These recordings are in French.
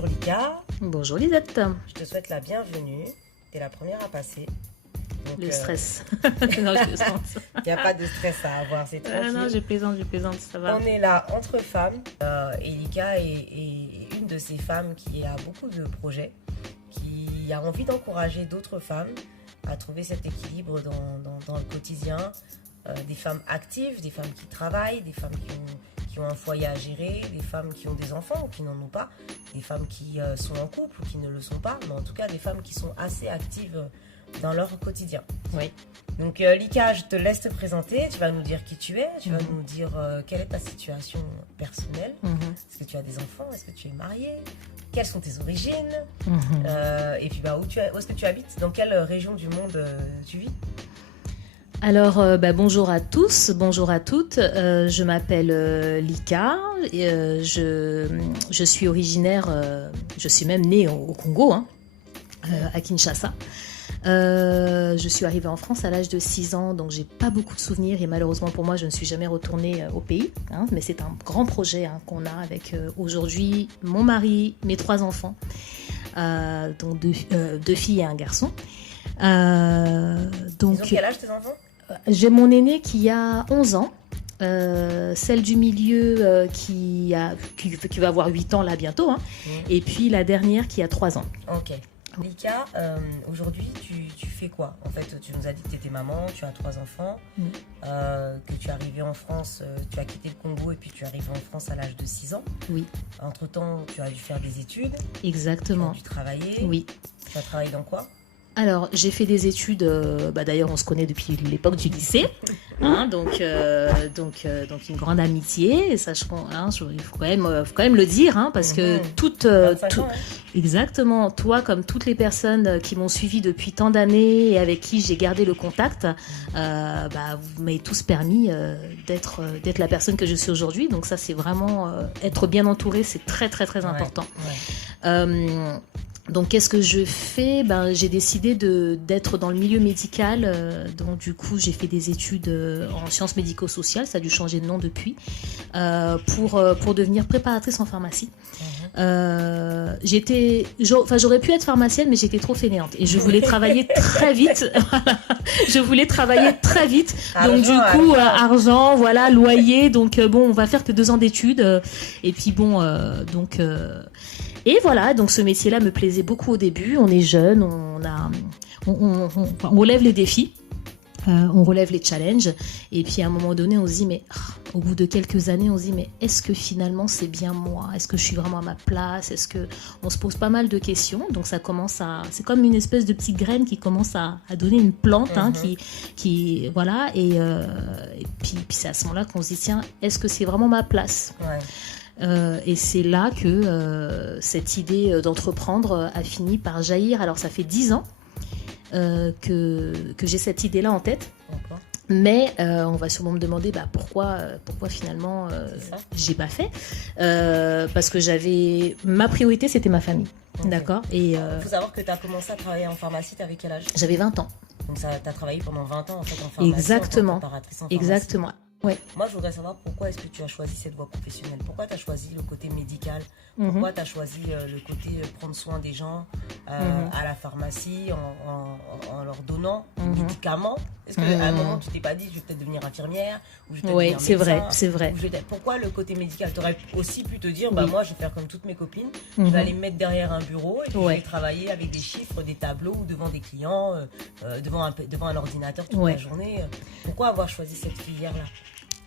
Bonjour Lika. Bonjour Lisette. Je te souhaite la bienvenue. Tu es la première à passer. Donc, le stress. Non, je plaisante. Il n'y a pas de stress à avoir, c'est tranquille. Non, je plaisante, ça va. On est là entre femmes et Lika est une de ces femmes qui a beaucoup de projets, qui a envie d'encourager d'autres femmes à trouver cet équilibre dans le quotidien. Des femmes actives, des femmes qui travaillent, des femmes qui ont un foyer à gérer, des femmes qui ont des enfants ou qui n'en ont pas, des femmes qui sont en couple ou qui ne le sont pas, mais en tout cas des femmes qui sont assez actives dans leur quotidien. Oui. Donc Lika, je te laisse te présenter, tu vas nous dire qui tu es, tu vas nous dire quelle est ta situation personnelle, est-ce que tu as des enfants, est-ce que tu es mariée, quelles sont tes origines, et puis où est-ce que tu habites, dans quelle région du monde tu vis. Alors, bonjour à tous, bonjour à toutes. Je m'appelle Lika. Je suis originaire, je suis même née au Congo, à Kinshasa. Je suis arrivée en France à l'âge de 6 ans, donc j'ai pas beaucoup de souvenirs et malheureusement pour moi, je ne suis jamais retournée au pays. Mais c'est un grand projet qu'on a avec aujourd'hui mon mari, mes 3 enfants, donc 2 filles et un garçon. Donc, ils ont quel âge tes enfants ? J'ai mon aîné qui a 11 ans, celle du milieu qui va avoir 8 ans là bientôt, et puis la dernière qui a 3 ans. Ok. Lika, aujourd'hui tu fais quoi ? En fait, tu nous as dit que tu étais maman, tu as 3 enfants, que tu es arrivée en France, tu as quitté le Congo et puis tu es arrivée en France à l'âge de 6 ans. Oui. Entre-temps, tu as dû faire des études. Exactement. Tu as dû travailler. Oui. Tu as travaillé dans quoi ? Alors, j'ai fait des études, d'ailleurs on se connaît depuis l'époque du lycée, donc une grande amitié, sachant, il faut quand même le dire, parce que exactement, toi comme toutes les personnes qui m'ont suivi depuis tant d'années et avec qui j'ai gardé le contact, vous m'avez tous permis d'être la personne que je suis aujourd'hui, donc ça c'est vraiment, être bien entouré, c'est très très très important. Ouais. Donc, qu'est-ce que je fais ? J'ai décidé d'être dans le milieu médical. Donc, du coup, j'ai fait des études en sciences médico-sociales. Ça a dû changer de nom depuis. Pour devenir préparatrice en pharmacie. J'aurais pu être pharmacienne, mais j'étais trop fainéante. Et je voulais travailler très vite. Je voulais travailler très vite. Donc, argent, voilà, loyer. Donc, on va faire que 2 ans d'études. Et puis, et voilà, donc ce métier-là me plaisait beaucoup au début. On est jeune, on relève les défis, on relève les challenges. Et puis à un moment donné, on se dit, mais au bout de quelques années, on se dit, mais est-ce que finalement c'est bien moi ? Est-ce que je suis vraiment à ma place ? On se pose pas mal de questions. Donc ça commence c'est comme une espèce de petite graine qui commence à donner une plante, qui voilà. Et puis c'est à ce moment-là qu'on se dit, tiens, est-ce que c'est vraiment ma place ? Ouais. Et c'est là que cette idée d'entreprendre a fini par jaillir. Alors ça fait 10 ans que j'ai cette idée-là en tête. D'accord. Mais on va sûrement me demander pourquoi finalement j'ai pas fait. Parce que ma priorité c'était ma famille. Okay. D'accord. Et faut savoir que tu as commencé à travailler en pharmacie, tu avais quel âge ? J'avais 20 ans. Donc tu as travaillé pendant 20 ans en fait en pharmacie. Exactement. En tant que préparatrice en pharmacie. Exactement. Ouais. Moi, je voudrais savoir pourquoi est-ce que tu as choisi cette voie professionnelle ? Pourquoi tu as choisi le côté médical ? Pourquoi tu as choisi le côté prendre soin des gens à la pharmacie en leur donnant des médicaments ? Est-ce qu'à un moment, tu t'es pas dit, je vais peut-être devenir infirmière ou je vais peut-être devenir médecin ? C'est vrai. Pourquoi le côté médical ? Tu aurais aussi pu te dire, moi, je vais faire comme toutes mes copines, je vais aller me mettre derrière un bureau et puis je vais travailler avec des chiffres, des tableaux ou devant des clients, devant un ordinateur toute la journée. Pourquoi avoir choisi cette filière-là ?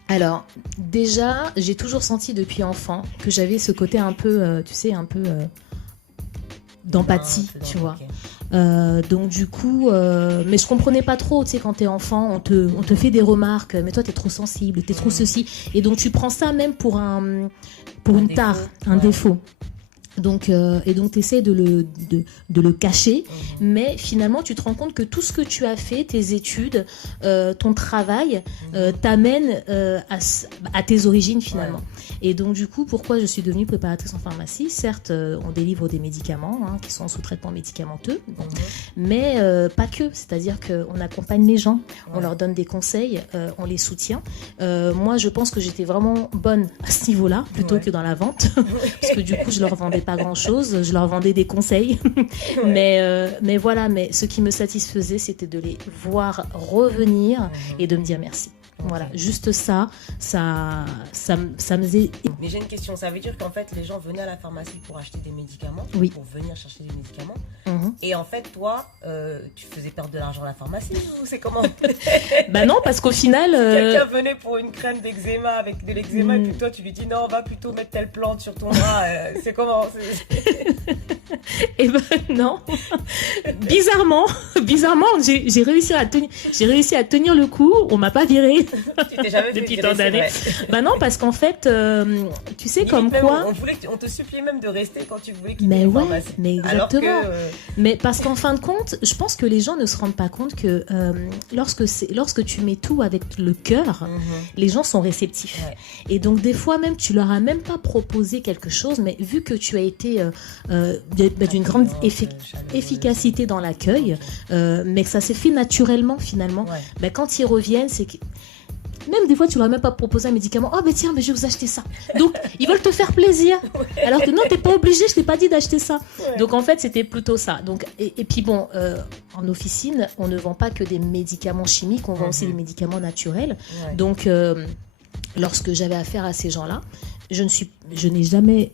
Alors, déjà, j'ai toujours senti depuis enfant que j'avais ce côté un peu, d'empathie, tu vois. Donc du coup, mais je comprenais pas trop, tu sais, quand t'es enfant, on te fait des remarques, mais toi t'es trop sensible, t'es trop ceci, et donc tu prends ça même pour une tare, un défaut. Donc tu essaies de le cacher, mais finalement tu te rends compte que tout ce que tu as fait, tes études, ton travail, t'amène à tes origines finalement. Et donc du coup, pourquoi je suis devenue préparatrice en pharmacie ? Certes, on délivre des médicaments qui sont sous traitement médicamenteux, mais pas que. C'est-à-dire qu'on accompagne les gens, on leur donne des conseils, on les soutient. Moi, je pense que j'étais vraiment bonne à ce niveau-là, plutôt que dans la vente, parce que du coup, je leur vendais pas grand-chose. Je leur vendais des conseils. Mais voilà, mais ce qui me satisfaisait, c'était de les voir revenir et de me dire merci. Voilà, juste ça me faisait... Mais j'ai une question, ça veut dire qu'en fait, les gens venaient à la pharmacie pour acheter des médicaments, Oui. pour venir chercher des médicaments, et en fait, toi, tu faisais perdre de l'argent à la pharmacie, ou c'est comment? Bah non, parce qu'au final... Quelqu'un venait pour une crème d'eczéma avec de l'eczéma, et puis toi, tu lui dis, non, va plutôt mettre telle plante sur ton bras, c'est comment? Eh ben non. Bizarrement, j'ai réussi à tenir le coup, on m'a pas viré. Tu t'es jamais fait depuis virer, tant d'années. Bah non, parce qu'en fait, tu sais, limite comme même, quoi. On te suppliait même de rester quand tu voulais quitter Mais la ouais, pharmacie. mais Alors que, exactement. Mais parce qu'en fin de compte, je pense que les gens ne se rendent pas compte que lorsque tu mets tout avec le cœur, les gens sont réceptifs. Ouais. Et donc des fois même, tu leur as même pas proposé quelque chose, mais vu que tu as été d'une grande efficacité dans l'accueil, mais que ça s'est fait naturellement finalement, quand ils reviennent, c'est que même des fois tu leur as même pas proposé un médicament. Oh ben tiens, mais je vais vous acheter ça. Donc ils veulent te faire plaisir, alors que non, t'es pas obligé, je t'ai pas dit d'acheter ça. Donc en fait c'était plutôt ça. Donc et puis bon, en officine on ne vend pas que des médicaments chimiques, on vend aussi des médicaments naturels. Donc lorsque j'avais affaire à ces gens-là, je n'ai jamais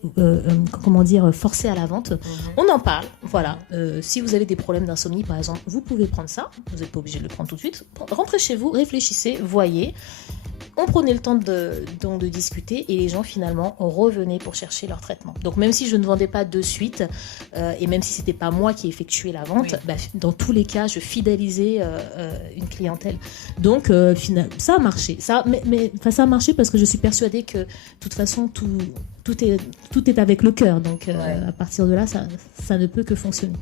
forcé à la vente. On en parle, voilà. Si vous avez des problèmes d'insomnie par exemple, vous pouvez prendre ça, vous n'êtes pas obligé de le prendre tout de suite. Rentrez chez vous, réfléchissez, voyez. On prenait le temps de discuter et les gens finalement revenaient pour chercher leur traitement. Donc même si je ne vendais pas de suite et même si c'était pas moi qui effectuais la vente, dans tous les cas je fidélisais une clientèle. Donc ça a marché. Ça a marché parce que je suis persuadée que de toute façon tout est avec le cœur. Donc à partir de là ça ne peut que fonctionner.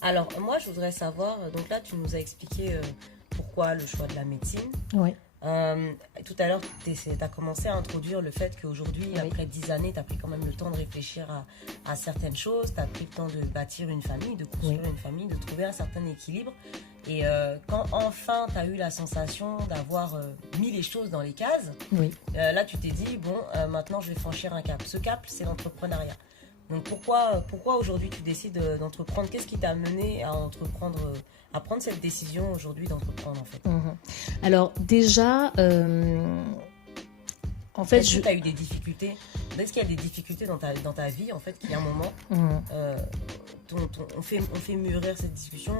Alors moi je voudrais savoir, donc là tu nous as expliqué pourquoi le choix de la médecine. Ouais. Tout à l'heure, tu as commencé à introduire le fait qu'aujourd'hui, après 10 années, tu as pris quand même le temps de réfléchir à certaines choses, tu as pris le temps de bâtir une famille, de construire une famille, de trouver un certain équilibre. Et quand enfin tu as eu la sensation d'avoir mis les choses dans les cases, là tu t'es dit, maintenant je vais franchir un cap. Ce cap, c'est l'entrepreneuriat. Donc pourquoi aujourd'hui tu décides d'entreprendre? Qu'est-ce qui t'a amené à prendre cette décision aujourd'hui d'entreprendre en fait? Alors déjà, en fait, est-ce que tu as eu des difficultés? Est-ce qu'il y a des difficultés dans ta vie en fait, qui à un moment on fait mûrir cette discussion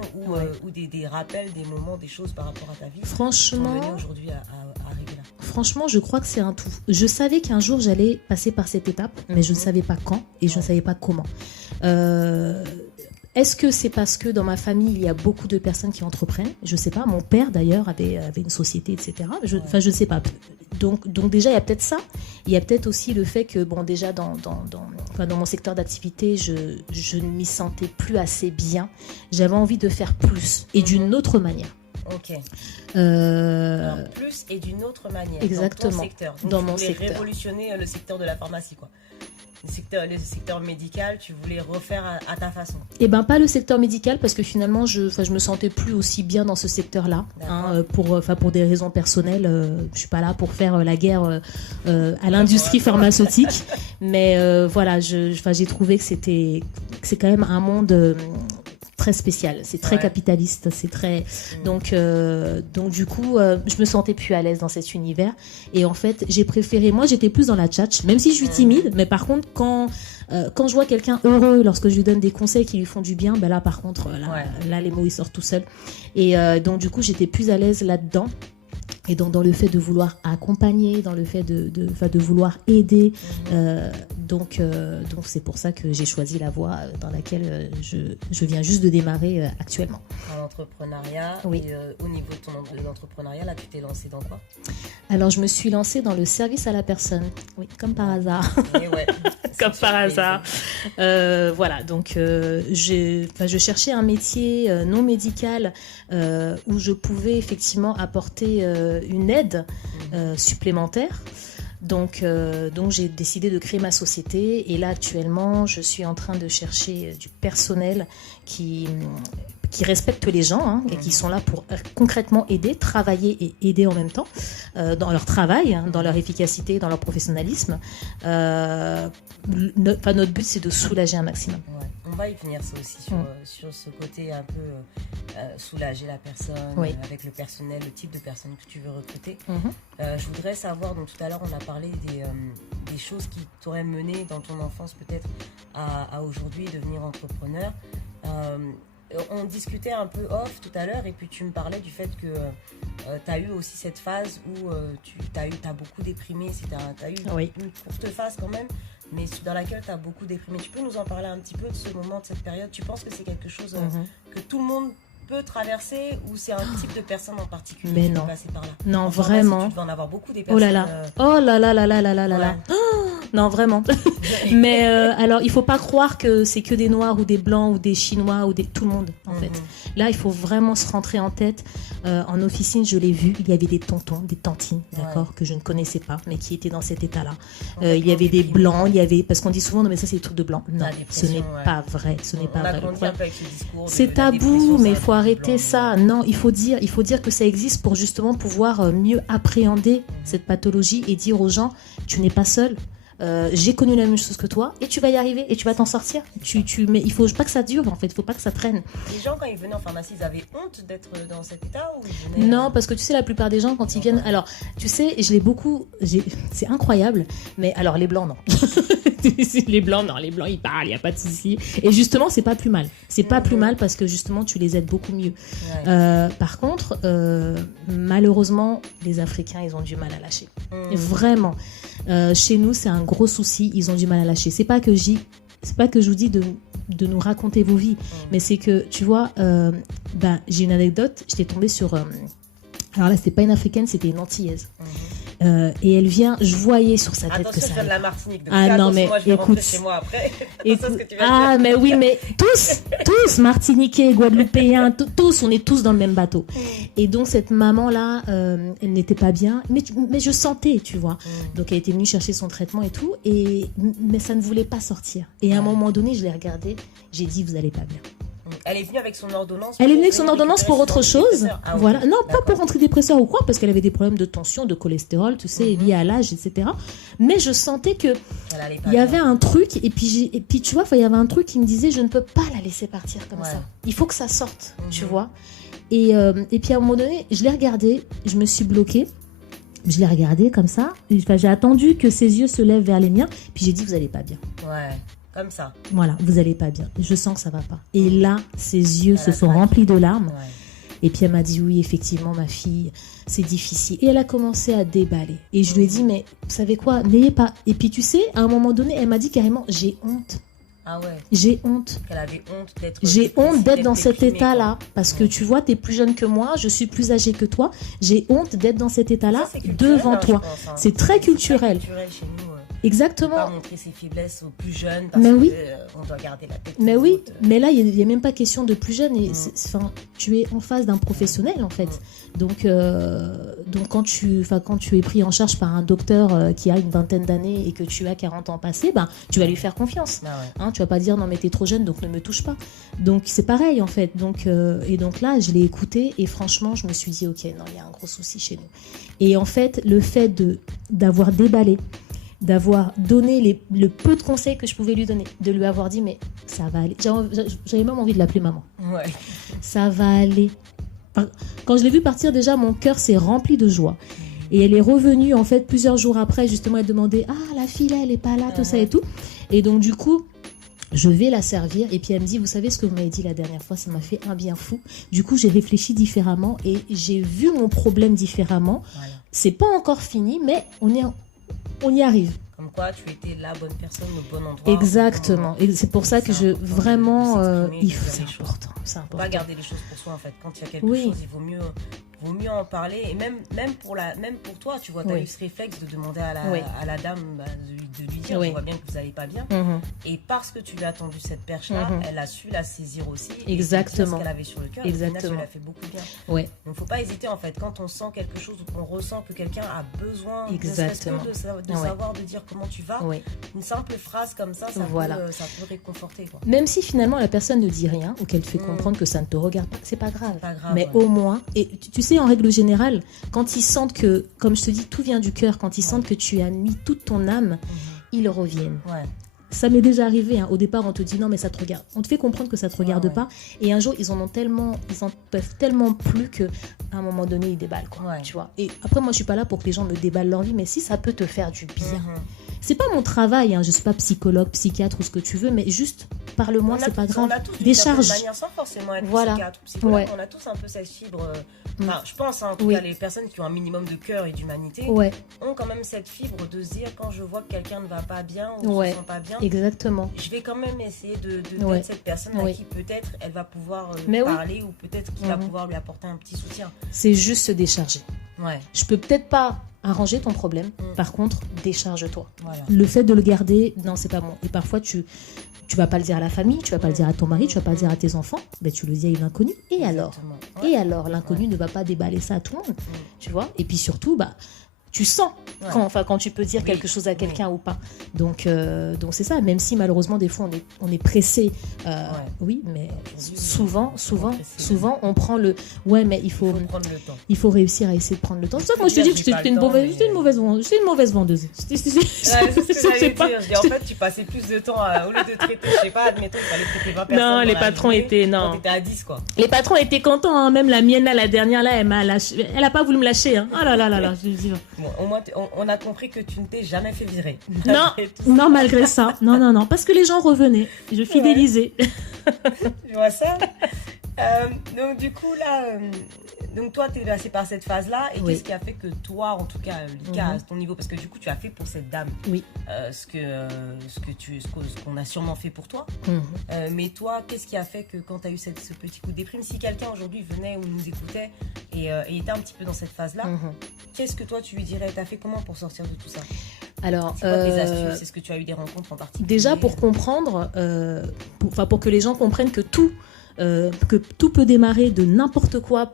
ou des rappels, des moments, des choses par rapport à ta vie? Franchement, qui sont venues aujourd'hui à arriver là? Franchement, je crois que c'est un tout. Je savais qu'un jour j'allais passer par cette étape, mais je ne savais pas quand et je ne savais pas comment. Est-ce que c'est parce que dans ma famille, il y a beaucoup de personnes qui entreprennent? Je ne sais pas. Mon père, d'ailleurs, avait une société, etc. Je ne sais pas. Donc déjà, il y a peut-être ça. Il y a peut-être aussi le fait que, déjà, dans mon secteur d'activité, je ne m'y sentais plus assez bien. J'avais envie de faire plus et d'une autre manière. Ok. Alors, plus et d'une autre manière. Exactement. Dans ton secteur. Donc, dans tu mon voulais secteur. Révolutionner le secteur de la pharmacie, quoi. Le secteur médical, tu voulais refaire à ta façon? Eh bien, pas le secteur médical, parce que finalement, je me sentais plus aussi bien dans ce secteur-là. Pour des raisons personnelles, je suis pas là pour faire la guerre à l'industrie pharmaceutique. Mais voilà, j'ai trouvé que c'est quand même un monde très spécial, c'est très capitaliste, c'est très donc du coup je me sentais plus à l'aise dans cet univers et en fait j'ai préféré, moi j'étais plus dans la tchatch, même si je suis timide, mais par contre quand je vois quelqu'un heureux lorsque je lui donne des conseils qui lui font du bien, là par contre là les mots ils sortent tout seuls et donc du coup j'étais plus à l'aise là-dedans. Et donc dans le fait de vouloir accompagner, dans le fait de vouloir aider, donc c'est pour ça que j'ai choisi la voie dans laquelle je viens juste de démarrer actuellement. En entrepreneuriat, oui. Et au niveau de l'entrepreneuriat, là tu t'es lancée dans quoi? Alors je me suis lancée dans le service à la personne, oui, comme par hasard. Comme par hasard. Voilà, donc je cherchais un métier non médical où je pouvais effectivement apporter une aide supplémentaire. Donc j'ai décidé de créer ma société et là actuellement je suis en train de chercher du personnel qui qui respectent les gens et qui sont là pour concrètement aider, travailler et aider en même temps dans leur travail, dans leur efficacité, dans leur professionnalisme. Notre but, c'est de soulager un maximum. Ouais. On va y venir ça aussi sur ce côté un peu soulager la personne avec le personnel, le type de personne que tu veux recruter. Je voudrais savoir, donc tout à l'heure on a parlé des choses qui t'auraient mené dans ton enfance peut-être à aujourd'hui devenir entrepreneur. On discutait un peu off tout à l'heure et puis tu me parlais du fait que tu as eu aussi cette phase où tu as beaucoup déprimé, tu as eu une courte phase quand même, mais dans laquelle tu as beaucoup déprimé. Tu peux nous en parler un petit peu de ce moment, de cette période? Tu penses que c'est quelque chose que tout le monde peut traverser ou c'est un type de personne en particulier mais qui non. est passé par là? Non, enfin, vraiment. Tu devais en avoir beaucoup des personnes. Oh là là. Oh là là là là là là là là. Non, vraiment. Mais alors, il faut pas croire que c'est que des Noirs ou des Blancs ou des Chinois ou tout le monde, en fait. Là, il faut vraiment se rentrer en tête. En officine, je l'ai vu, il y avait des tontons, des tantines, d'accord, que je ne connaissais pas, mais qui étaient dans cet état-là. Il y avait des Blancs, parce qu'on dit souvent, non mais ça c'est des trucs de Blancs. Non, ce n'est pas vrai. Ce n'est pas vrai. C'est tabou, mais il faut arrêter ça. Non, il faut dire que ça existe pour justement pouvoir mieux appréhender cette pathologie et dire aux gens, tu n'es pas seul. J'ai connu la même chose que toi et tu vas y arriver et tu vas t'en sortir. Mais il faut pas que ça dure en fait, il faut pas que ça traîne. Les gens quand ils venaient en pharmacie, ils avaient honte d'être dans cet état ou ils venaient... Non, parce que tu sais, la plupart des gens quand ils viennent, alors tu sais, c'est incroyable, mais alors les blancs non. Les blancs ils parlent, il y a pas de souci. Et justement, c'est pas plus mal. C'est pas plus mal parce que justement tu les aides beaucoup mieux. Par contre, malheureusement, les Africains, ils ont du mal à lâcher. Vraiment. Chez nous, c'est un gros souci. Ils ont du mal à lâcher. C'est pas que je vous dis de nous raconter vos vies, mais c'est que tu vois, j'ai une anecdote. J'étais tombée sur. Alors là, c'était pas une africaine, c'était une antillaise. Et elle vient, je voyais sur sa tête que ça. Attention, je viens de la Martinique. Donc non mais moi, je vais écoute, chez moi après. Mais oui, mais tous Martiniquais, Guadeloupéens, tous, on est tous dans le même bateau. Et donc cette maman là, elle n'était pas bien, mais je sentais, tu vois. Donc elle était venue chercher son traitement et tout, mais ça ne voulait pas sortir. Et à un moment donné, je l'ai regardée, j'ai dit vous allez pas bien. Elle est venue avec son ordonnance. Elle est venue avec son ordonnance pour autre chose. Voilà. Non, pas pour antidépresseur ou quoi, parce qu'elle avait des problèmes de tension, de cholestérol, tu sais, liés à l'âge, etc. Mais je sentais que il y avait un truc, et puis tu vois, il y avait un truc qui me disait, je ne peux pas la laisser partir comme ça. Il faut que ça sorte, tu vois. Et puis à un moment donné, je l'ai regardée, je me suis bloquée. Je l'ai regardée comme ça. J'ai attendu que ses yeux se lèvent vers les miens, puis j'ai dit, vous allez pas bien. Ouais. Comme ça. Voilà, vous allez pas bien. Je sens que ça va pas. Et là, ses yeux se sont remplis de larmes. Et puis elle m'a dit, oui, effectivement, ma fille, c'est difficile. Et elle a commencé à déballer. Et je lui ai dit, mais vous savez quoi, n'ayez pas. Et puis tu sais, à un moment donné, elle m'a dit carrément, j'ai honte. Ah ouais. J'ai honte. Qu'elle avait honte d'être. J'ai honte d'être dans cet état-là. Parce que tu vois, tu es plus jeune que moi, je suis plus âgée que toi. J'ai honte d'être dans cet état-là devant toi. C'est très culturel. C'est très culturel chez nous. Exactement. Pas montrer ses faiblesses aux plus jeunes parce qu'on doit garder la tête. Mais oui, mais là, il n'y a même pas question de plus jeune. Tu es en face d'un professionnel, en fait. Donc quand tu es pris en charge par un docteur qui a une vingtaine d'années et que tu as 40 ans passés, tu vas lui faire confiance. Tu vas pas dire, non, mais t'es trop jeune, donc ne me touche pas. Donc, c'est pareil, en fait. Donc là, je l'ai écouté et franchement, je me suis dit, ok, non, il y a un gros souci chez nous. Et en fait, le fait d'avoir déballé, d'avoir donné le peu de conseils que je pouvais lui donner, de lui avoir dit mais ça va aller, j'avais même envie de l'appeler maman. Ça va aller. Quand je l'ai vue partir, déjà mon cœur s'est rempli de joie. Et elle est revenue en fait plusieurs jours après, justement elle demandait la fille là elle est pas là, tout ça et tout. Et donc du coup je vais la servir et puis elle me dit, vous savez ce que vous m'avez dit la dernière fois, ça m'a fait un bien fou. Du coup j'ai réfléchi différemment et j'ai vu mon problème différemment. C'est pas encore fini, mais on y arrive. Comme quoi, tu étais la bonne personne au bon endroit. Exactement. Et c'est pour ça que vraiment, c'est important. Pas garder les choses pour soi, en fait. Quand il y a quelque chose, il vaut mieux vaut mieux en parler. Et même pour toi, tu vois, tu as eu ce réflexe de demander à la dame de lui dire, je vois bien que vous n'allez pas bien. Et parce que tu lui as tendu cette perche-là, elle a su la saisir aussi. Exactement. Et dire ce qu'elle avait sur le cœur. Exactement. Et ça lui a fait beaucoup bien. Ouais. Donc, il ne faut pas hésiter, en fait, quand on sent quelque chose ou qu'on ressent que quelqu'un a besoin Exactement. de savoir, de dire comment tu vas. Une simple phrase comme ça, ça peut réconforter. Quoi. Même si finalement la personne ne dit rien ou qu'elle te fait comprendre que ça ne te regarde pas, c'est pas grave. Mais au moins, et tu sais, en règle générale, quand ils sentent que, comme je te dis, tout vient du cœur, quand ils sentent que tu as mis toute ton âme, ils reviennent. Ça m'est déjà arrivé, hein. Au départ on te dit non mais ça te regarde, on te fait comprendre que ça te regarde pas, et un jour ils en peuvent tellement plus que à un moment donné ils déballent quoi, tu vois. Et après moi je suis pas là pour que les gens me déballent leur vie, mais si ça peut te faire du bien, c'est pas mon travail, hein. Je suis pas psychologue, psychiatre ou ce que tu veux, mais juste parle-moi, c'est pas grave. Décharge. Manière, sans forcément être psychiatre ou psychologue, on a tous un peu cette fibre. Enfin, je pense, hein, en tout cas, les personnes qui ont un minimum de cœur et d'humanité ont quand même cette fibre de se dire, quand je vois que quelqu'un ne va pas bien ou ne se sent pas bien, exactement. Je vais quand même essayer d'être cette personne à qui peut-être elle va pouvoir parler ou peut-être qu'il va pouvoir lui apporter un petit soutien. C'est juste se décharger. Je peux peut-être pas arranger ton problème, par contre, décharge-toi. Le fait de le garder, non, c'est pas bon. Et parfois, tu vas pas le dire à la famille, tu vas pas le dire à ton mari, tu vas pas le dire à tes enfants, mais tu le dis à une inconnue. Et alors l'inconnu ne va pas déballer ça à tout le monde, tu vois. Et puis surtout, tu sens quand tu peux dire quelque chose à quelqu'un ou pas. Donc c'est ça, même si malheureusement des fois on est pressé. Oui, mais souvent on prend le... Ouais, mais il faut prendre le temps. Il faut réussir à essayer de prendre le temps. C'est ça que moi je te dis que j'étais une mauvaise vendeuse. C'est ce que j'allais dire. En fait, tu passais plus de temps au lieu de traiter, je sais pas, admettons, il fallait traiter 20 personnes. Non, les patrons étaient... Non. T'étais à 10, quoi. Les patrons étaient contents, hein. Même la mienne, là, la dernière, là, elle m'a lâché. Elle a pas voulu me lâcher, hein. Oh là là là là, je dis. Bon, au moins, on a compris que tu ne t'es jamais fait virer. Non, malgré ça. Non, parce que les gens revenaient. Je fidélisais. Je vois ça. Donc, du coup, là, donc toi, tu es passé par cette phase-là. Et qu'est-ce qui a fait que toi, en tout cas, Lika, à ton niveau, parce que du coup, tu as fait pour cette dame ce qu'on a sûrement fait pour toi. Mais toi, qu'est-ce qui a fait que quand tu as eu ce petit coup de déprime, si quelqu'un aujourd'hui venait ou nous écoutait et était un petit peu dans cette phase-là, qu'est-ce que toi, tu lui dirais? Tu as fait comment pour sortir de tout ça? Alors, c'est quoi tes astuces? Est-ce que tu as eu des rencontres en particulier? Déjà, pour comprendre, pour que les gens comprennent que tout peut démarrer de n'importe quoi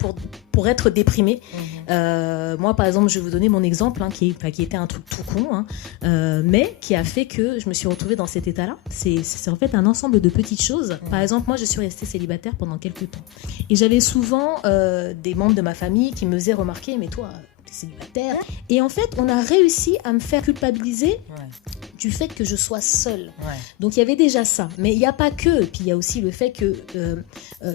pour être déprimé. Moi, par exemple, je vais vous donner mon exemple, hein, qui était un truc tout con, hein, mais qui a fait que je me suis retrouvée dans cet état-là. C'est en fait un ensemble de petites choses. Par exemple, moi, je suis restée célibataire pendant quelques temps. Et j'avais souvent des membres de ma famille qui me faisaient remarquer, mais toi... célibataire. Et en fait, on a réussi à me faire culpabiliser du fait que je sois seule. Donc, il y avait déjà ça. Mais il n'y a pas que. Puis, il y a aussi le fait que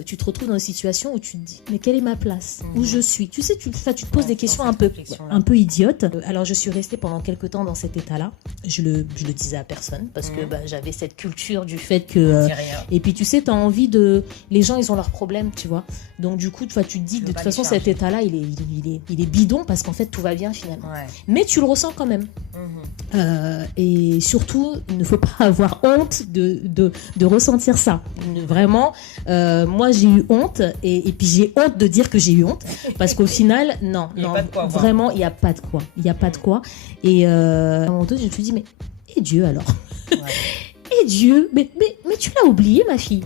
tu te retrouves dans une situation où tu te dis, mais quelle est ma place? Où je suis? Tu sais, tu te poses des questions un peu idiotes. Alors, je suis restée pendant quelques temps dans cet état-là. Je le disais à personne parce que j'avais cette culture du fait que... et puis, tu sais, tu as envie de... Les gens, ils ont leurs problèmes, tu vois. Donc, du coup, tu te dis, de toute façon, cet état-là, il est bidon parce qu'en fait, tout va bien finalement. Mais tu le ressens quand même. Et surtout, il ne faut pas avoir honte de ressentir ça. Vraiment, moi, j'ai eu honte et puis j'ai honte de dire que j'ai eu honte parce qu'au final, non, vraiment, il n'y a pas de quoi. Il n'y a pas de quoi. Et à un moment donné, je me suis dit, mais et Dieu alors? Et Dieu? Mais tu l'as oublié, ma fille.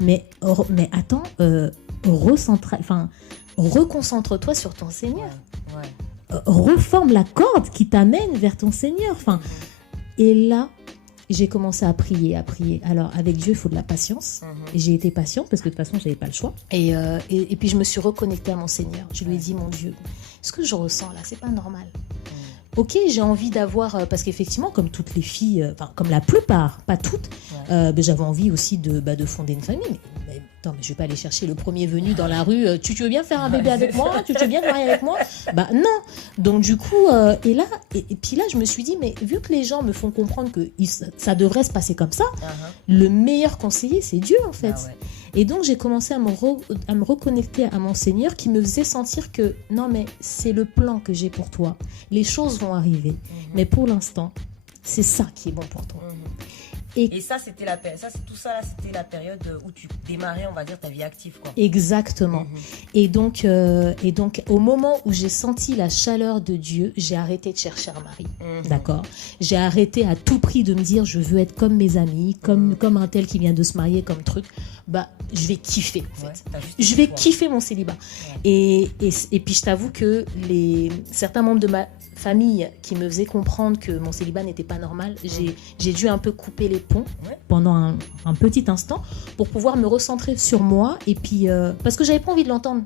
Mais attends, reconcentre-toi sur ton Seigneur. Reforme la corde qui t'amène vers ton Seigneur. Et là, j'ai commencé à prier. Alors, avec Dieu, il faut de la patience. Et j'ai été patiente parce que de toute façon, je n'avais pas le choix. Et puis, je me suis reconnectée à mon Seigneur. Je lui ai dit, mon Dieu, ce que je ressens là, c'est pas normal. Ok, j'ai envie d'avoir... parce qu'effectivement, comme toutes les filles, comme la plupart, pas toutes, j'avais envie aussi de fonder une famille. Mais attends, mais je vais pas aller chercher le premier venu dans la rue. Tu veux bien faire un bébé avec moi? Tu veux bien te marier avec moi? Non. Donc du coup, et puis là, je me suis dit, mais vu que les gens me font comprendre que ça devrait se passer comme ça, le meilleur conseiller, c'est Dieu en fait. Et donc j'ai commencé à me reconnecter à mon Seigneur qui me faisait sentir que non mais c'est le plan que j'ai pour toi. Les choses vont arriver. Mais pour l'instant, c'est ça qui est bon pour toi. Et ça, c'était tout ça là, c'était la période où tu démarrais, on va dire, ta vie active, quoi. Exactement. Et donc, au moment où j'ai senti la chaleur de Dieu, j'ai arrêté de chercher un mari. D'accord. J'ai arrêté à tout prix de me dire, je veux être comme mes amis, comme un tel qui vient de se marier, comme truc. Bah, je vais kiffer, en fait. Je vais kiffer mon célibat. Ouais. Et puis, je t'avoue que certains membres de ma famille qui me faisaient comprendre que mon célibat n'était pas normal, j'ai dû un peu couper les ponts pendant un petit instant pour pouvoir me recentrer sur moi, et puis parce que j'avais pas envie de l'entendre.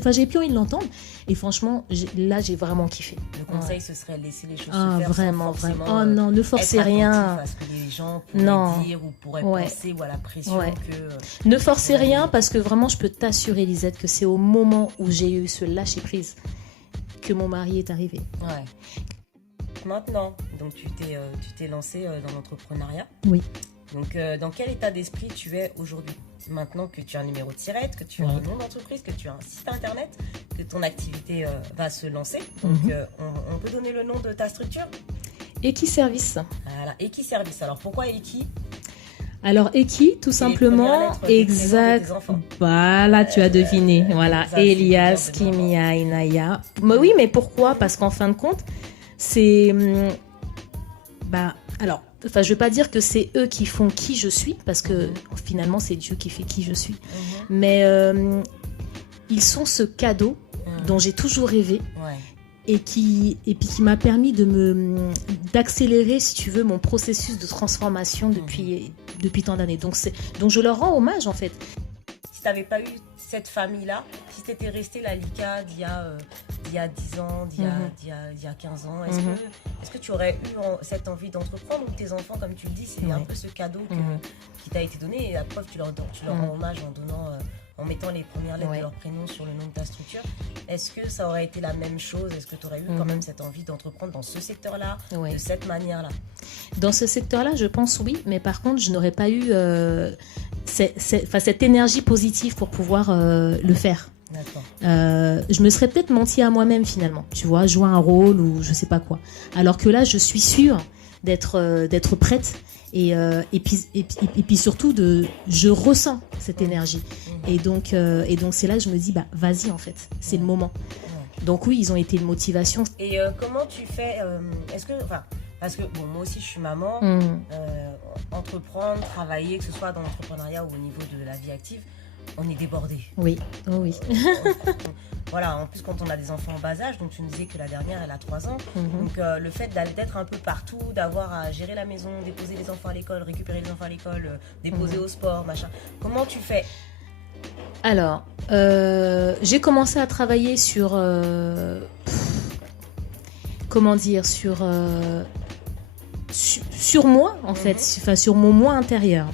J'avais plus envie de l'entendre, et franchement là j'ai vraiment kiffé. Le conseil ce serait laisser les choses se faire vraiment. Oh non, ne forcez rien à ce que les gens pourraient dire ou pourraient penser, ou à la pression que ne forcez rien, parce que vraiment je peux t'assurer, Lisette, que c'est au moment où j'ai eu ce lâcher prise que mon mari est arrivé. Maintenant, donc tu t'es lancée dans l'entrepreneuriat. Oui. Donc dans quel état d'esprit tu es aujourd'hui? Maintenant que tu as un numéro de SIRET, que tu as un nom d'entreprise, que tu as un site internet, que ton activité va se lancer. Donc on peut donner le nom de ta structure? Eki Service. Voilà, Eki Service. Alors pourquoi Eki? Alors Eki, tout simplement, exact. Voilà, tu as deviné. Voilà, Elias, Kimia, Inaya. Mais oui, mais pourquoi? Parce qu'en fin de compte, c'est je vais pas dire que c'est eux qui font qui je suis, parce que finalement c'est Dieu qui fait qui je suis. Mais ils sont ce cadeau dont j'ai toujours rêvé. Et puis qui m'a permis d'accélérer, si tu veux, mon processus de transformation depuis tant d'années. Donc je leur rends hommage, en fait. Si tu n'avais pas eu cette famille-là, si tu étais restée la Lika d'il y a 10 ans, d'il y a 15 ans, est-ce que tu aurais eu cette envie d'entreprendre, ou tes enfants, comme tu le dis, c'est un peu ce cadeau qui t'a été donné, et la preuve, tu leur rends hommage en mettant les premières lettres de leur prénom sur le nom de ta structure. Est-ce que ça aurait été la même chose? Est-ce que tu aurais eu quand même cette envie d'entreprendre dans ce secteur-là, de cette manière-là? Dans ce secteur-là, je pense oui, mais par contre, je n'aurais pas eu cette énergie positive pour pouvoir le faire. D'accord. Je me serais peut-être menti à moi-même, finalement, tu vois, jouer un rôle ou je sais pas quoi. Alors que là, je suis sûre d'être prête. Et puis surtout je ressens cette énergie, et donc c'est là que je me dis vas-y, en fait c'est le moment. Donc oui, ils ont été une motivation. Et comment tu fais parce que moi aussi je suis maman, entreprendre, travailler, que ce soit dans l'entrepreneuriat ou au niveau de la vie active, on est débordé. Oui. Voilà, en plus quand on a des enfants en bas âge, donc tu me disais que la dernière elle a 3 ans, donc le fait d'être un peu partout, d'avoir à gérer la maison, déposer les enfants à l'école, récupérer les enfants à l'école, déposer au sport, machin, comment tu fais? Alors, j'ai commencé à travailler sur sur moi, en fait, sur mon moi intérieur.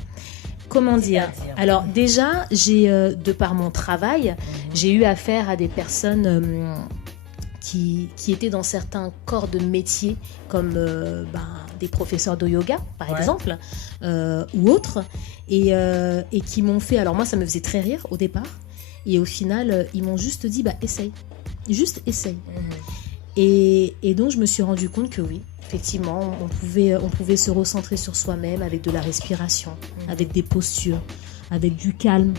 Comment dire? Alors déjà, de par mon travail, j'ai eu affaire à des personnes qui étaient dans certains corps de métier, comme des professeurs de yoga, par exemple, ou autres, et qui m'ont fait... Alors moi, ça me faisait très rire au départ, et au final, ils m'ont juste dit, essaye, juste essaye. Et donc, je me suis rendu compte que oui, effectivement, on pouvait se recentrer sur soi-même avec de la respiration, avec des postures, avec du calme,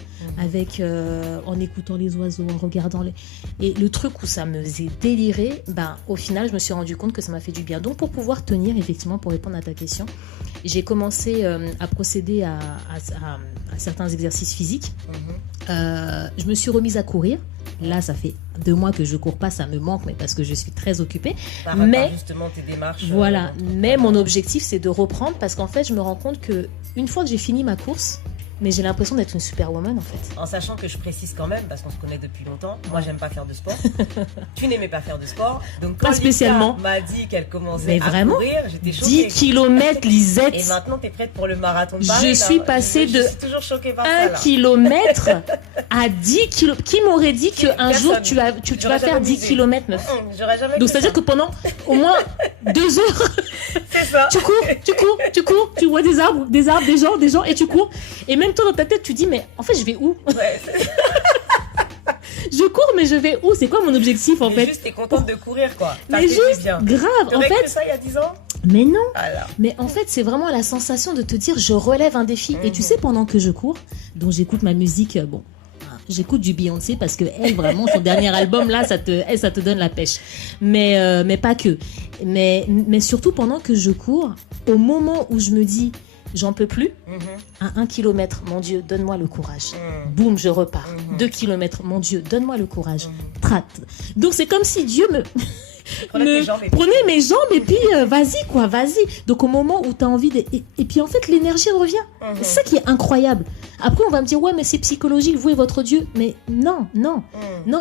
en écoutant les oiseaux, en regardant les... Et le truc où ça me faisait délirer, au final, je me suis rendu compte que ça m'a fait du bien. Donc, pour pouvoir tenir, effectivement, pour répondre à ta question, j'ai commencé à procéder à certains exercices physiques. Je me suis remise à courir. Là, ça fait 2 mois que je cours pas, ça me manque, mais parce que je suis très occupée. Mais justement tes démarches. Voilà. Mais mon objectif, c'est de reprendre, parce qu'en fait, je me rends compte que une fois que j'ai fini ma course, mais j'ai l'impression d'être une superwoman, en fait. En sachant que je précise quand même, parce qu'on se connaît depuis longtemps, moi j'aime pas faire de sport. Tu n'aimais pas faire de sport. Donc quand Lisa m'a dit qu'elle commençait à courir, j'étais choquée. 10 km, Lisette. Et maintenant t'es prête pour le marathon de Paris. Je suis passée de je suis toujours choquée par 1 km à 10 km. Qui m'aurait dit qu'un jour tu vas faire 10 km, meuf? J'aurais jamais. Donc c'est-à-dire que pendant au moins 2 heures, c'est ça. Tu cours, tu vois des arbres, des gens, et tu cours. Et même toi dans ta tête, tu dis mais en fait je vais où? Je cours, mais je vais où? C'est quoi mon objectif, en fait? Juste, t'es contente de courir, quoi. Mais juste, grave, en fait. Que ça il y a 10 ans? Mais non. Alors. Mais en fait, c'est vraiment la sensation de te dire, je relève un défi. Et tu sais, pendant que je cours, donc j'écoute ma musique, j'écoute du Beyoncé parce que elle, vraiment, son dernier album, là, ça te donne la pêche. Mais pas que. Mais surtout, pendant que je cours, au moment où je me dis, j'en peux plus, à 1 kilomètre, mon Dieu, donne-moi le courage. Boum, je repars. 2 kilomètres, mon Dieu, donne-moi le courage. Trat. Donc, c'est comme si Dieu me... Prenez mes jambes et puis vas-y quoi, vas-y. Donc au moment où tu as envie et puis en fait l'énergie revient. C'est ça qui est incroyable. Après on va me dire ouais mais c'est psychologique, vous et votre Dieu. Mais non,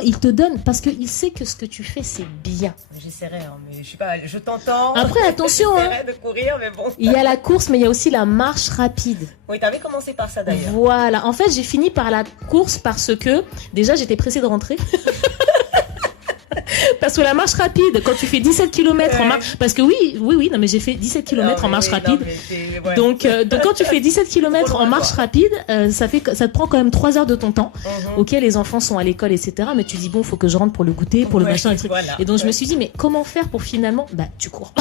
il te donne parce qu'il sait que ce que tu fais c'est bien. J'essaierai mais je sais pas, je t'entends. Après attention de courir mais bon. Il y a la course mais il y a aussi la marche rapide. Oui, t'avais commencé par ça d'ailleurs. Voilà, en fait j'ai fini par la course parce que déjà j'étais pressée de rentrer. Parce que la marche rapide, quand tu fais 17 km en marche, parce que oui, non mais j'ai fait 17 km en marche rapide. Donc quand tu fais 17 km en marche rapide, ça te prend quand même 3 heures de ton temps. Ok, les enfants sont à l'école, etc. Mais tu dis bon, faut que je rentre pour le goûter, pour le machin, etc. Et donc je me suis dit mais comment faire pour finalement, tu cours.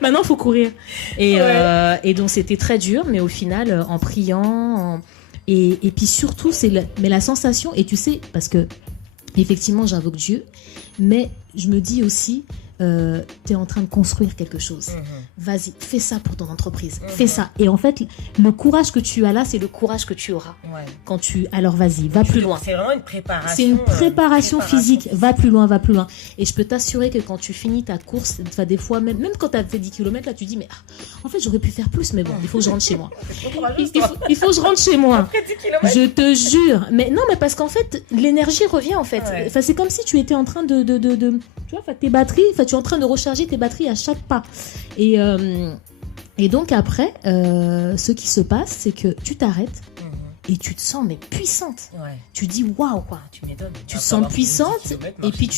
Maintenant faut courir. Et donc c'était très dur, mais au final en priant, et puis surtout c'est la sensation. Et tu sais parce que effectivement, j'invoque Dieu, mais je me dis aussi, tu es en train de construire quelque chose. Vas-y, fais ça pour ton entreprise. Fais ça. Et en fait, le courage que tu as là, c'est le courage que tu auras. Alors vas-y, va plus loin. C'est vraiment une préparation. C'est une préparation physique. Va plus loin. Et je peux t'assurer que quand tu finis ta course, des fois, même quand tu as fait 10 km, là, tu dis, mais en fait, j'aurais pu faire plus, mais bon, il faut que je rentre chez moi. Il faut que je rentre chez moi. Après 10 km. Je te jure. Mais non, mais parce qu'en fait, l'énergie revient, en fait. Enfin, c'est comme si tu étais en train de tu vois, tes batteries, tu es en train de recharger tes batteries à chaque pas. Et donc après, ce qui se passe, c'est que tu t'arrêtes et tu te sens mais puissante. Tu dis waouh quoi. Tu m'étonnes. Tu te sens puissante et puis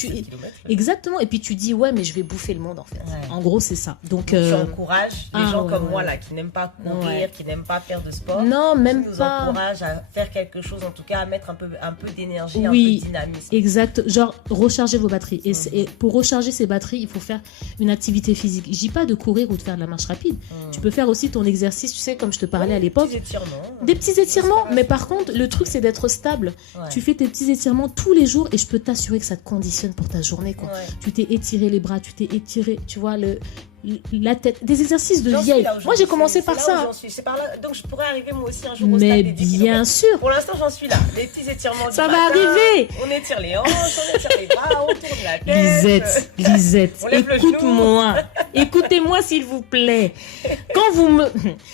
exactement et puis tu dis ouais mais je vais bouffer le monde en fait. En gros c'est ça. Donc tu encourages les gens comme moi là qui n'aiment pas courir, qui n'aiment pas faire de sport. Non même nous pas. Encourage à faire quelque chose en tout cas à mettre un peu d'énergie, un peu de dynamisme. Exact. Genre recharger vos batteries et pour recharger ces batteries il faut faire une activité physique. Je dis pas de courir ou de faire de la marche rapide. Tu peux faire aussi ton exercice, tu sais comme je te parlais à l'époque. Des petits étirements. Mais par contre, le truc, c'est d'être stable. Tu fais tes petits étirements tous les jours et je peux t'assurer que ça te conditionne pour ta journée. Quoi. Tu t'es étiré les bras, tu t'es étiré, tu vois, la tête. Des exercices de vieille. Moi, j'ai commencé par ça. C'est par là. Donc, je pourrais arriver moi aussi un jour au stade des 10 bien kilomètres. sûr. Pour l'instant, j'en suis là. Les petits étirements ça va arriver. On étire les hanches, on étire les bras, on tourne la tête. Lisette, écoute-moi. Écoutez-moi, s'il vous plaît.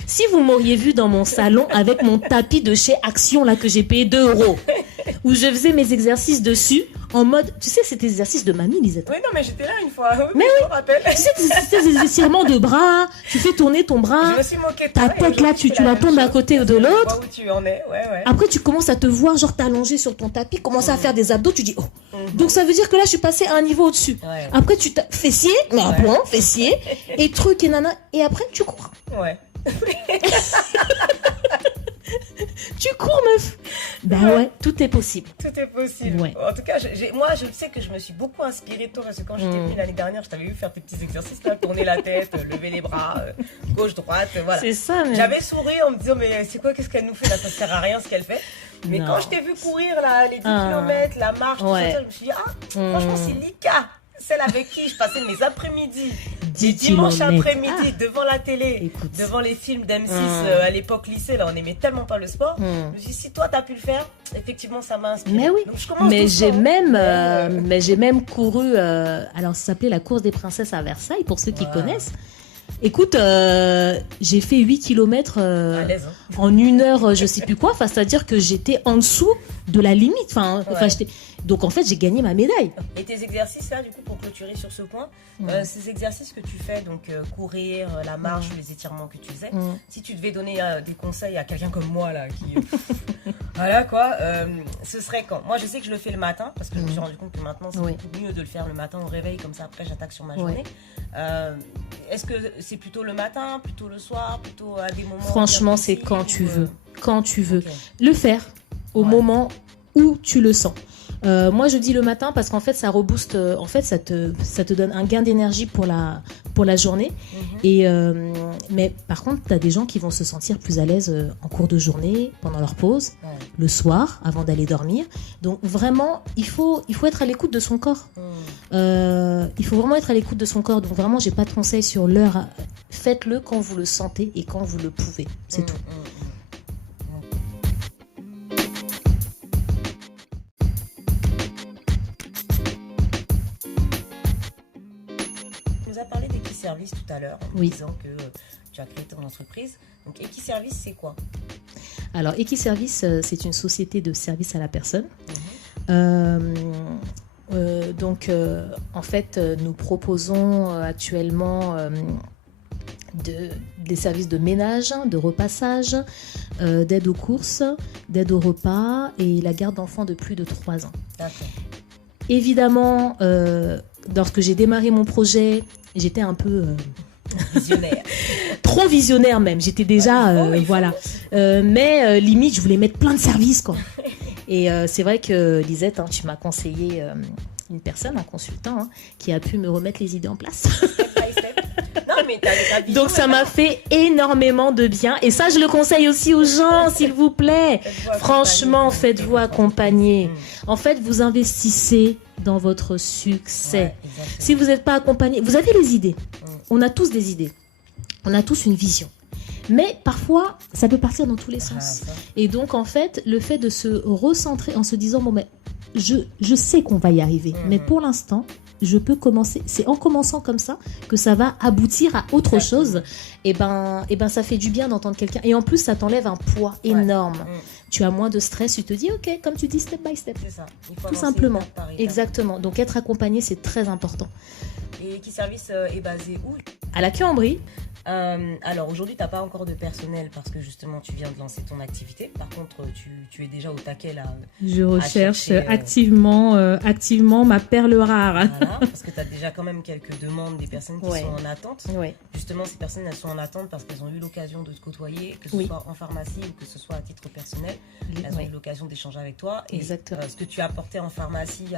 Si vous m'auriez vu dans mon salon avec mon tapis de chez Action, là, que j'ai payé 2 €, où je faisais mes exercices dessus, en mode, tu sais, cet exercice de mamie, Lisette. Oui, non, mais j'étais là une fois. Mais je me rappelle. Tu sais, des étirements de bras, tu fais tourner ton bras. Je me suis moquée de ta tête là, tu la tournes d'un côté ou de l'autre. Où tu en es, Après, tu commences à te voir, genre, t'allonger sur ton tapis, commencer à faire des abdos, tu dis, oh. Donc, ça veut dire que là, je suis passée à un niveau au-dessus. Après, tu fessier, fessier, et truc et nana, et après, tu cours. Tu cours, meuf. Tout est possible. Tout est possible. En tout cas, moi, je sais que je me suis beaucoup inspirée de toi parce que quand j'étais venue l'année dernière, je t'avais vu faire tes petits exercices là, tourner la tête, lever les bras, gauche, droite, voilà. C'est ça. Mais... J'avais souri en me disant mais c'est quoi, qu'est-ce qu'elle nous fait là, ça sert à rien ce qu'elle fait. Mais quand je t'ai vu courir là, les 10 km, la marche, tout ça, je me suis dit franchement c'est Lika. Celle avec qui je passais mes après-midi, des dimanches après-midi devant la télé, devant les films d'M6 à l'époque lycée, là on aimait tellement pas le sport. Je me suis dit si toi t'as pu le faire, effectivement ça m'a inspiré. Mais oui, donc, je commence j'ai même couru, alors ça s'appelait la course des princesses à Versailles pour ceux qui connaissent. Écoute, j'ai fait 8 km en 1 heure, je sais plus quoi, c'est-à-dire que j'étais en dessous de la limite. Donc en fait, j'ai gagné ma médaille. Et tes exercices là, du coup, pour clôturer sur ce point, ces exercices que tu fais, donc courir, la marche, les étirements que tu faisais, si tu devais donner des conseils à quelqu'un comme moi là, qui voilà quoi, ce serait quand? Moi, je sais que je le fais le matin parce que je me suis rendu compte que maintenant c'est beaucoup mieux de le faire le matin au réveil, comme ça après j'attaque sur ma journée. Est-ce que c'est plutôt le matin, plutôt le soir, plutôt à des moments? Franchement, c'est quand tu veux. Quand tu veux. Le faire au moment où tu le sens. Moi, je dis le matin parce qu'en fait, ça rebooste. En fait, ça te donne un gain d'énergie pour la journée. Et mais par contre, tu as des gens qui vont se sentir plus à l'aise en cours de journée, pendant leur pause, le soir, avant d'aller dormir. Donc vraiment, il faut être à l'écoute de son corps. Il faut vraiment être à l'écoute de son corps. Donc vraiment, j'ai pas de conseils sur l'heure. Faites-le quand vous le sentez et quand vous le pouvez. C'est tout. Tu nous as parlé d'Equiservice tout à l'heure en disant que tu as créé ton entreprise. Donc Equiservice, c'est quoi? Alors Equiservice, c'est une société de service à la personne. Donc en fait, nous proposons actuellement des services de ménage, de repassage, d'aide aux courses, d'aide au repas et la garde d'enfants de plus de 3 ans. D'accord. Évidemment, lorsque j'ai démarré mon projet, j'étais un peu... visionnaire. Trop visionnaire même. J'étais déjà... voilà. Mais limite, je voulais mettre plein de services, quoi. Et c'est vrai que, Lisette, tu m'as conseillé une personne, un consultant, qui a pu me remettre les idées en place. Non, mais t'as donc ça m'a fait énormément de bien. Et ça, je le conseille aussi aux gens, s'il vous plaît. Franchement, faites-vous accompagner. En fait, vous investissez dans votre succès. Si vous n'êtes pas accompagné, vous avez les idées. On a tous des idées. On a tous une vision. Mais parfois, ça peut partir dans tous les sens. Et donc, en fait, le fait de se recentrer en se disant, bon, mais je sais qu'on va y arriver. Mais pour l'instant, je peux commencer. C'est en commençant comme ça que ça va aboutir à autre chose. Et ben, ça fait du bien d'entendre quelqu'un. Et en plus, ça t'enlève un poids énorme. Tu as moins de stress. Tu te dis, ok, comme tu dis, step by step. C'est ça. Tout simplement. Exactement. Donc, être accompagné, c'est très important. Et Equiservice est basé où? À la Queue-en-Brie. Alors aujourd'hui, tu n'as pas encore de personnel parce que justement, tu viens de lancer ton activité. Par contre, tu es déjà au taquet là. Je recherche activement ma perle rare. Voilà, parce que tu as déjà quand même quelques demandes des personnes qui sont en attente. Justement, ces personnes, elles sont en attente parce qu'elles ont eu l'occasion de te côtoyer, que ce soit en pharmacie ou que ce soit à titre personnel. Elles ont eu l'occasion d'échanger avec toi. Et ce que tu as apporté en pharmacie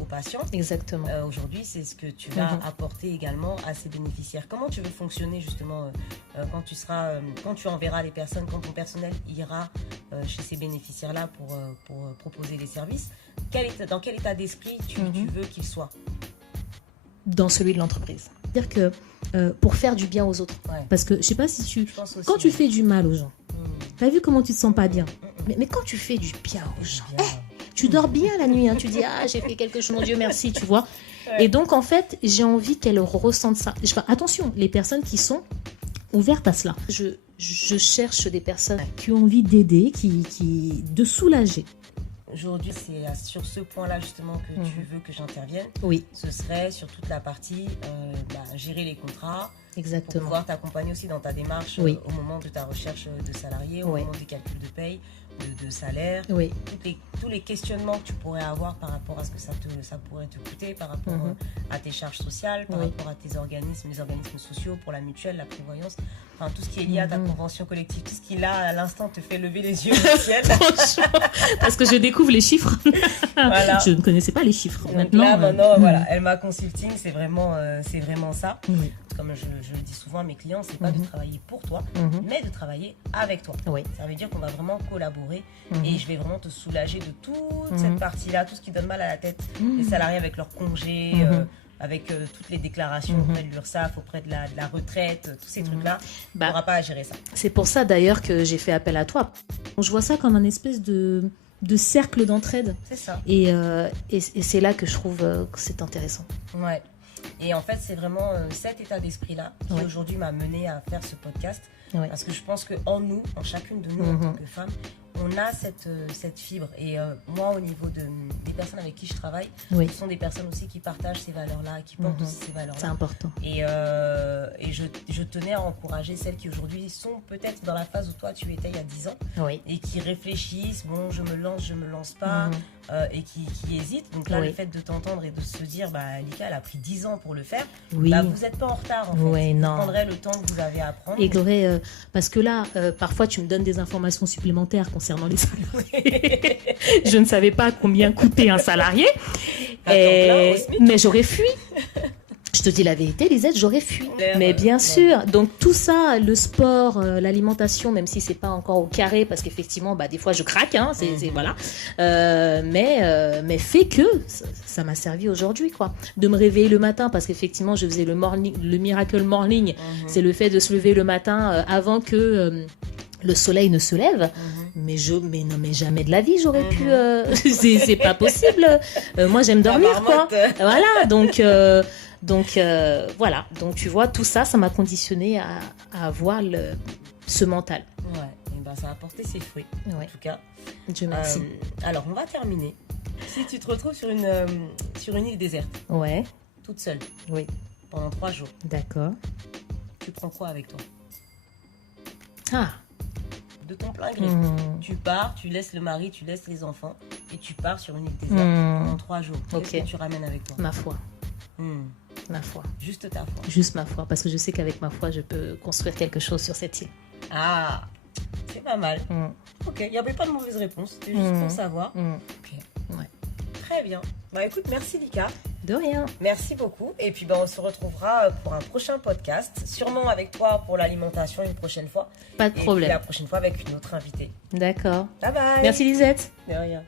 aux patients, exactement. Aujourd'hui, c'est ce que tu vas apporter également à ces bénéficiaires. Comment tu veux fonctionner justement quand tu enverras les personnes, quand ton personnel ira chez ces bénéficiaires-là pour proposer les services, dans quel état d'esprit tu veux qu'ils soient? Dans celui de l'entreprise. C'est-à-dire que pour faire du bien aux autres. Parce que je sais pas si quand tu fais du mal aux gens, tu as vu comment tu te sens pas bien. Mais quand tu fais du bien aux gens, tu dors bien la nuit, tu dis j'ai fait quelque chose, mon Dieu merci, tu vois. Et donc en fait j'ai envie qu'elles ressentent ça. Attention, les personnes qui sont ouvertes à cela. Je cherche des personnes qui ont envie d'aider, de soulager. Aujourd'hui, c'est sur ce point-là justement que tu veux que j'intervienne. Oui. Ce serait sur toute la partie gérer les contrats. Exactement. Pour pouvoir t'accompagner aussi dans ta démarche au moment de ta recherche de salarié, au moment du calcul de paye, de salaire. Oui. Tous les questionnements que tu pourrais avoir par rapport à ce que ça pourrait te coûter, par rapport à tes charges sociales, par rapport à tes organismes, les organismes sociaux, pour la mutuelle, la prévoyance, enfin tout ce qui est lié à ta convention collective, tout ce qui là à l'instant te fait lever les yeux au ciel. Franchement, parce que je découvre les chiffres. Voilà. Je ne connaissais pas les chiffres. Donc maintenant, voilà, Elma Consulting, c'est vraiment ça. Oui. Comme je le dis souvent à mes clients, c'est pas de travailler pour toi, mais de travailler avec toi. Oui. Ça veut dire qu'on va vraiment collaborer et je vais vraiment te soulager de toute cette partie-là, tout ce qui donne mal à la tête, les salariés avec leurs congés, avec toutes les déclarations auprès de l'URSSAF, auprès de la retraite, tous ces trucs-là, on n'aura pas à gérer ça. C'est pour ça d'ailleurs que j'ai fait appel à toi. Je vois ça comme un espèce de cercle d'entraide. C'est ça. Et c'est là que je trouve que c'est intéressant. Ouais. Et en fait, c'est vraiment cet état d'esprit-là qui aujourd'hui m'a mené à faire ce podcast. Parce que je pense qu'en nous, en chacune de nous, en tant que femme, on a cette fibre. Et moi, au niveau des personnes avec qui je travaille, ce sont des personnes aussi qui partagent ces valeurs-là, qui portent aussi ces valeurs-là. C'est important. Et je tenais à encourager celles qui aujourd'hui sont peut-être dans la phase où toi, tu étais il y a 10 ans. Et qui réfléchissent, bon, je me lance pas, et qui hésitent. Donc là, le fait de t'entendre et de se dire, Lika, elle a pris 10 ans pour le faire, vous n'êtes pas en retard, en fait. Vous prendrez le temps que vous avez à prendre. Et parce que là, parfois, tu me donnes des informations supplémentaires concernant concernant les salariés. Je ne savais pas combien coûtait un salarié. Mais j'aurais fui. Je te dis la vérité, Lisette, j'aurais fui. Mais bien sûr. Donc tout ça, le sport, l'alimentation, même si c'est pas encore au carré, parce qu'effectivement, des fois je craque, hein, voilà. Mais fait que ça m'a servi aujourd'hui, quoi. De me réveiller le matin, parce qu'effectivement, je faisais le miracle morning. C'est le fait de se lever le matin avant que le soleil ne se lève. Mais jamais de la vie j'aurais pu. C'est pas possible. Moi, j'aime dormir, quoi. Voilà, donc voilà, donc tu vois, tout ça m'a conditionné à avoir ce mental. Ouais, et ça a apporté ses fruits, ouais. En tout cas. Dieu merci. Alors, on va terminer. Si tu te retrouves sur une île déserte, ouais, toute seule, oui, pendant 3 jours, d'accord, tu prends quoi avec toi? Ah, de ton plein gré. Tu pars, tu laisses le mari, tu laisses les enfants, et tu pars sur une île déserte pendant 3 jours. Qu'est-ce que tu ramènes avec toi? Ma foi. Ma foi. Juste ta foi. Juste ma foi, parce que je sais qu'avec ma foi, je peux construire quelque chose sur cette île. Ah, c'est pas mal. Ok, il n'y avait pas de mauvaise réponse, c'était juste pour savoir. Ok. Ouais. Très bien. Écoute, merci Lika. De rien. Merci beaucoup. Et puis on se retrouvera pour un prochain podcast, sûrement avec toi pour l'alimentation une prochaine fois. Pas de problème. Et la prochaine fois avec une autre invitée. D'accord. Bye bye. Merci Lisette. De rien.